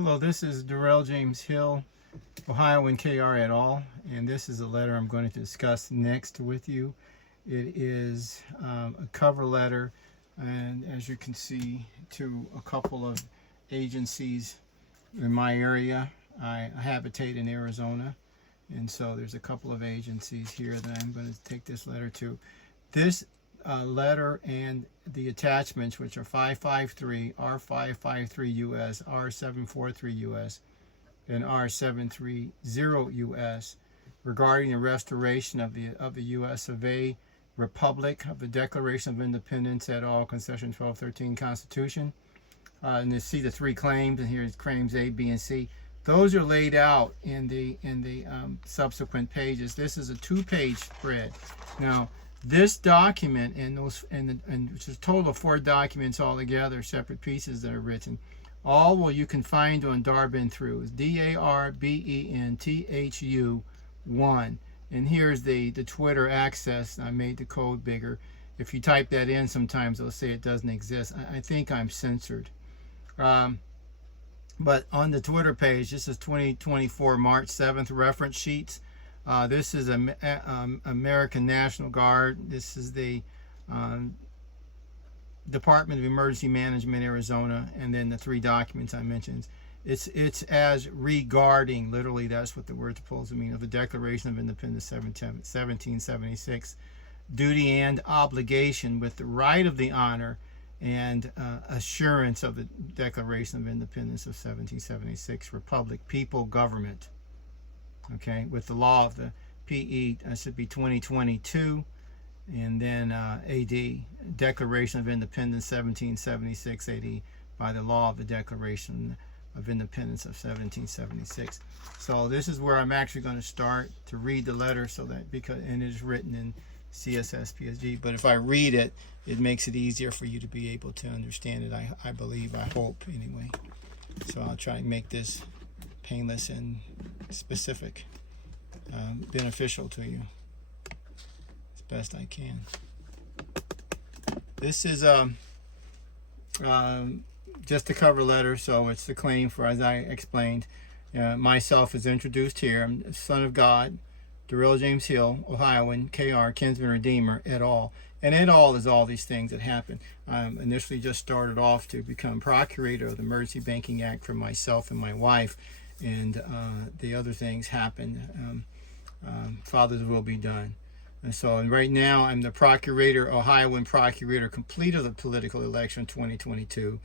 Hello, this is Darrell James Hill, Ohio NKR et al. And this is a letter I'm going to discuss next with you. It is a cover letter, and as you can see, to a couple of agencies in my area. I habitate in Arizona, and so there's a couple of agencies here that I'm going to take this letter to. This letter and the attachments, which are 553, R553US, R743US, and R730US, regarding the restoration of the U.S. of A. Republic of the Declaration of Independence et al. Concession 1213 Constitution. And you see the three claims, and here's claims A, B, and C. Those are laid out in the subsequent pages. This is a two-page spread. Now, this document and which is a total of 4 documents altogether, separate pieces that are written, all you can find on Darbenthu. It's DARBENTHU 1. And here's the Twitter access. I made the code bigger. If you type that in, sometimes it'll say it doesn't exist. I think I'm censored. But on the Twitter page, this is 2024 March 7th reference sheets. This is American National Guard. This is the Department of Emergency Management, Arizona, and then the 3 documents I mentioned. It's as regarding, literally that's what the word's supposed to mean, of the Declaration of Independence 1776, duty and obligation with the right of the honor and assurance of the Declaration of Independence of 1776, Republic, People, Government. Okay, with the law of the PE, should be 2022, and then AD, Declaration of Independence 1776 AD, by the law of the Declaration of Independence of 1776. So this is where I'm actually going to start to read the letter, so that and it is written in CSS PSG. But if I read it, it makes it easier for you to be able to understand it. I believe, I hope, anyway. So I'll try to make this painless and specific, beneficial to you as best I can. This is just a cover letter, so it's the claim for, as I explained, myself is introduced here. I'm the Son of God, Darrell James Hill, Ohioan, KR, Kinsman Redeemer, et al. And et al. Is all these things that happen. I initially just started off to become procurator of the Emergency Banking Act for myself and my wife, and the other things happened. Father's will be done. And so right now I'm the procurator, Ohioan procurator, complete of the political election 2022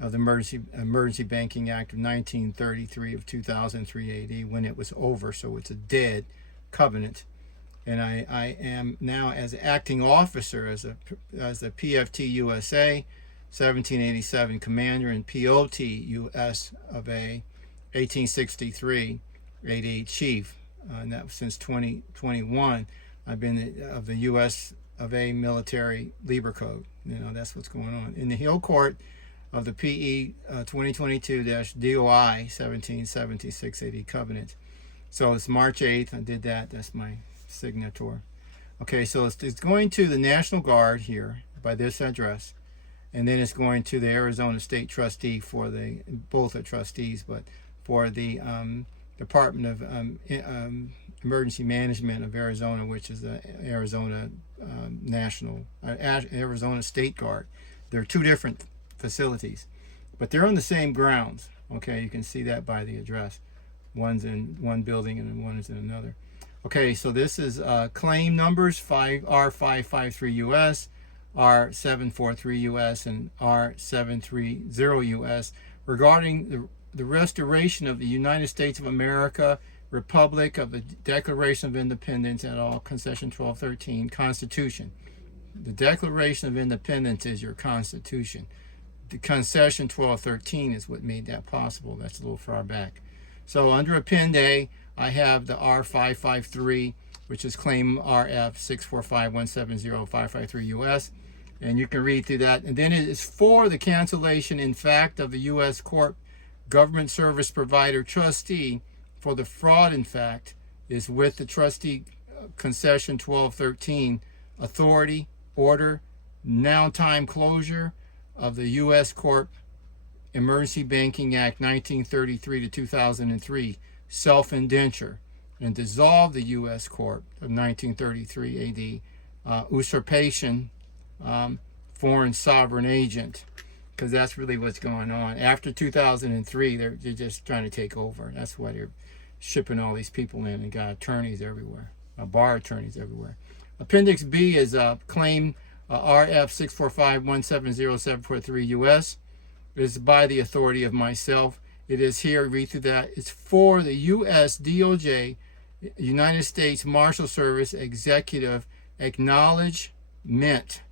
of the Emergency Banking Act of 1933 of 2003 AD, when it was over. So it's a dead covenant. And I am now, as acting officer, as the PFT USA 1787 commander, and POT US of A 1863 AD chief, and that was since 2021. I've been of the US of A military Libra code. That's what's going on in the Hill Court of the PE 2022-DOI 1776 AD covenant. So it's March 8th. I did that. That's my signature. Okay, so it's going to the National Guard here by this address, and then it's going to the Arizona State Trustee for both are trustees, but for the Department of Emergency Management of Arizona, which is the Arizona Arizona State Guard. There are 2 different facilities, but they're on the same grounds. Okay, you can see that by the address. One's in one building and one is in another. Okay, so this is claim numbers: R553US, R743US, and R730US, regarding the restoration of the United States of America, Republic of the Declaration of Independence et al. Concession 1213 Constitution. The Declaration of Independence is your Constitution. The Concession 1213 is what made that possible. That's a little far back. So under Append A, I have the R553, which is claim RF645170553US, and you can read through that. And then it is for the cancellation in fact of the U.S. Corp. Government Service Provider Trustee for the fraud in fact is with the Trustee Concession 1213 authority, order, now time closure of the U.S. Corp. Emergency Banking Act 1933 to 2003, self-indenture, and dissolve the U.S. Court of 1933 AD, usurpation, foreign sovereign agent, because that's really what's going on. After 2003, they're just trying to take over. That's why they're shipping all these people in and got attorneys everywhere, bar attorneys everywhere. Appendix B is claim R553US. It is by the authority of myself. It is here, read through that. It's for the U.S. DOJ, United States Marshal Service Executive Acknowledgement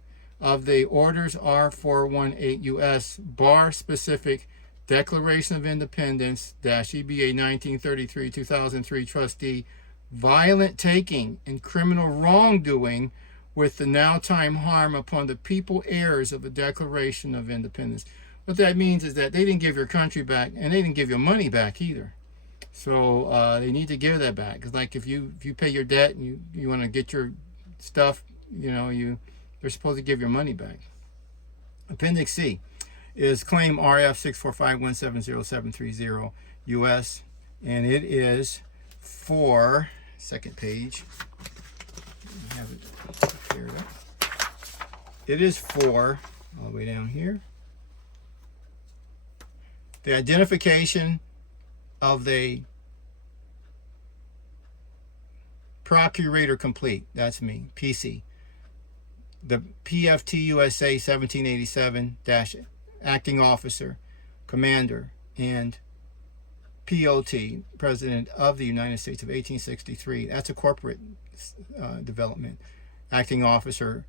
of the orders R418US, bar specific Declaration of Independence, EBA 1933, 2003 trustee, violent taking and criminal wrongdoing with the now time harm upon the people heirs of the Declaration of Independence. What that means is that they didn't give your country back, and they didn't give your money back either. So they need to give that back. Because like if you pay your debt and you want to get your stuff, they're supposed to give your money back. Appendix C is claim RF645170730US, and it is for, second page, have it cleared up. It is for, all the way down here, the identification of the procurator complete, that's me, PC, the PFT USA 1787 acting officer, commander, and POT, President of the United States of 1863. That's a corporate development. Acting officer,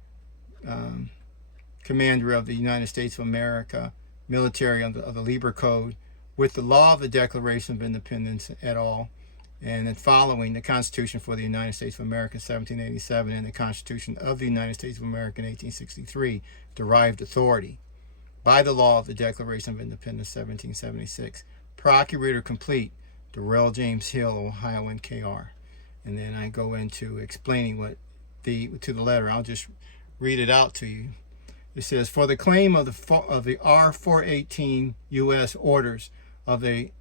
commander of the United States of America, military of the Lieber Code, with the law of the Declaration of Independence et al., and then following the Constitution for the United States of America 1787 and the Constitution of the United States of America in 1863, derived authority by the law of the Declaration of Independence 1776. Procurator complete, Darrell James Hill, Ohio, NKR. And then I go into explaining what to the letter. I'll just read it out to you. It says, for the claim of the R418US orders of the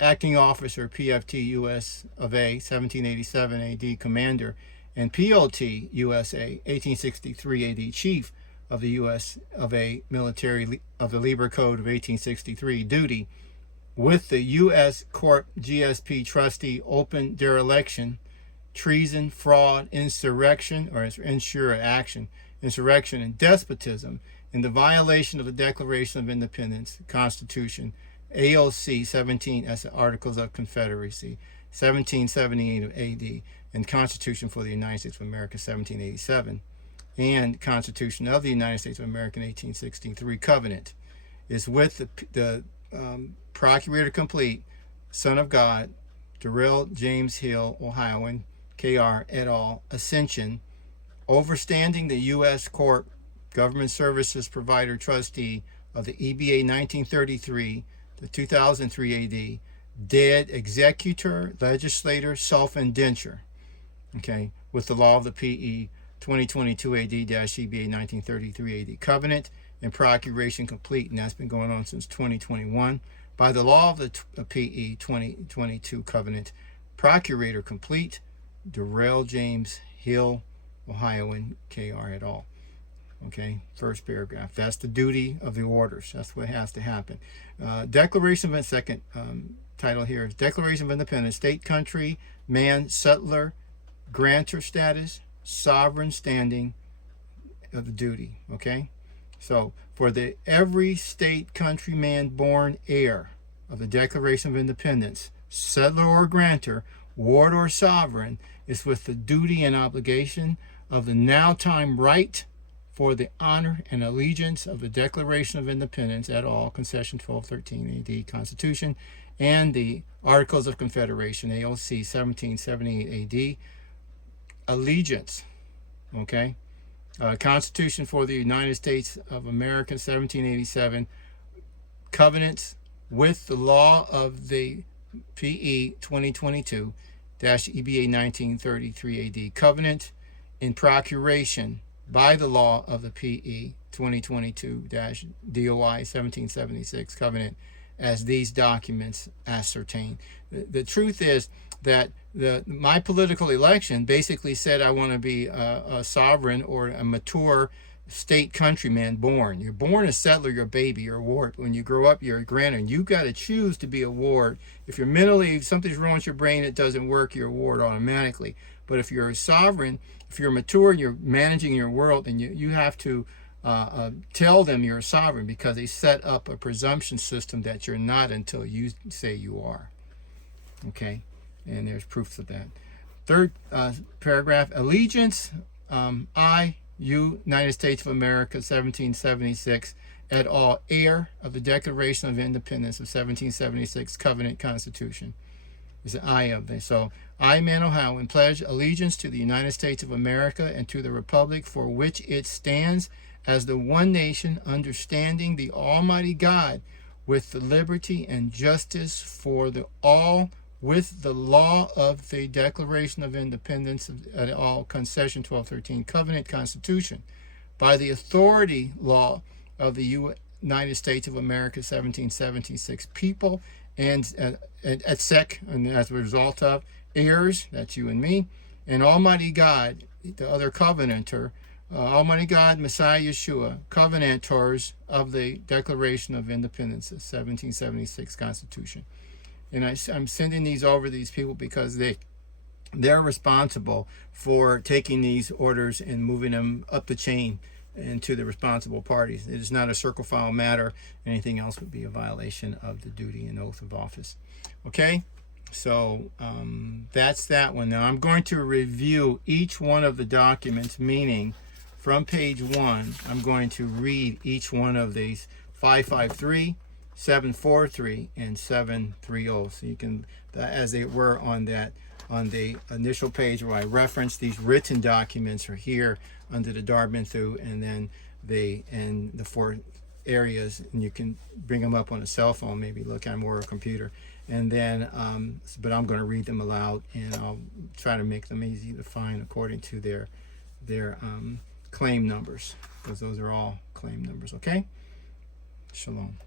acting officer, PFT US of A, 1787 AD commander, and POT USA, 1863 AD chief of the US of A military of the Lieber Code of 1863 duty, with the U.S. Court GSP trustee, open dereliction, treason, fraud, insurrection, or insurrection, and despotism in the violation of the Declaration of Independence, Constitution, AOC 17 as the Articles of Confederacy, 1778 of AD, and Constitution for the United States of America 1787, and Constitution of the United States of America in 1863 covenant, is with the Procurator complete, Son of God, Darrell James Hill, Ohioan, KR et al., Ascension, overstanding the U.S. Court Government Services Provider Trustee of the EBA 1933 to 2003 AD, dead executor, legislator, self-indenture, okay, with the law of the PE 2022 AD-EBA 1933 AD, covenant and procuration complete, and that's been going on since 2021. By the law of the PE 2022 covenant, procurator complete, Darrell James Hill, Ohioan, KR et al. Okay, first paragraph. That's the duty of the orders. That's what has to happen. Declaration of, second title here is Declaration of Independence, state, country, man, settler, grantor status, sovereign standing of the duty. Okay, so for the every state, country, man born heir of the Declaration of Independence, settler or grantor, ward or sovereign, is with the duty and obligation of the now time right for the honor and allegiance of the Declaration of Independence et al., Concession 1213 AD Constitution, and the Articles of Confederation, AOC 1778 AD, allegiance, okay? Constitution for the United States of America 1787, covenants with the law of the PE 2022 EBA 1933 AD, covenant in procuration by the law of the PE 2022 DOI 1776, covenant as these documents ascertain. The truth is that my political election basically said I want to be a sovereign or a mature state countryman born. You're born a settler, you're a baby, you're a ward. When you grow up, you're a grantor. You got to choose to be a ward. If you're mentally, if something's wrong with your brain, it doesn't work, you're a ward automatically. But if you're a sovereign, if you're mature, you're managing your world, and you have to tell them you're a sovereign, because they set up a presumption system that you're not until you say you are. Okay, and there's proof of that. Third paragraph, allegiance, United States of America, 1776, et al., heir of the Declaration of Independence of 1776, Covenant Constitution. Is the I of this. So, I, man Ohioan, pledge allegiance to the United States of America and to the republic for which it stands as the one nation, understanding the Almighty God, with the liberty and justice for the all, with the law of the Declaration of Independence et al., Concession 1213, Covenant Constitution, by the authority law of the United States of America, 1776, people, and et sec, and as a result of heirs, that's you and me, and Almighty God, the other covenanter, Almighty God, Messiah Yeshua, covenantors of the Declaration of Independence, the 1776 Constitution. And I'm sending these over to these people because they're responsible for taking these orders and moving them up the chain and to the responsible parties. It is not a circle file matter. Anything else would be a violation of the duty and oath of office. Okay, so that's that one. Now I'm going to review each one of the documents, meaning from page 1, I'm going to read each one of these 553, 743, and 730. So you can, as they were on that, on the initial page where I referenced, these written documents are here under the Darbinthu, and then the 4 areas, and you can bring them up on a cell phone, maybe look at them, or a computer. And then, but I'm going to read them aloud, and I'll try to make them easy to find according to their claim numbers, because those are all claim numbers. Okay? Shalom.